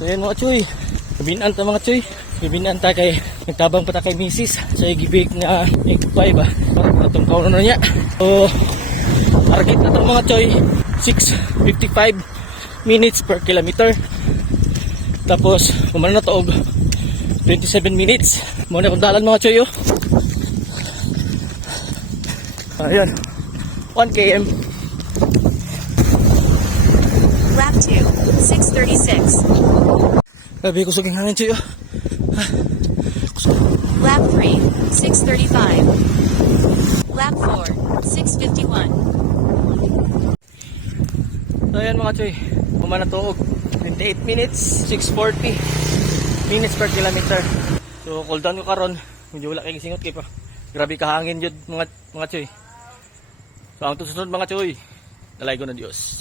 So yan mga choy, gabinan ta mga choy. Gabinan ta kay nagtabang pa ta kay misis. So gibig na egg 5 para itong kauno na niya. So target na itong mga choy 6:55 minutes per kilometer. Tapos kumana na to og 27 minutes. Muna kung dalan mga choy. Ayan, 1 km. Lap 2, 6:36. Grabe ko suging hangin choy. Lap 3, 6:35. Lap 4, 6:51. So ayan mga choy, kumana to og 28 minutes, 6:40 minutes per kilometer. So cool down ko karon, medyo wala kay gisingot kay pa. Grabe ka hangin jud mga choy. So ang susunod mga choy, dalay ko na Dios.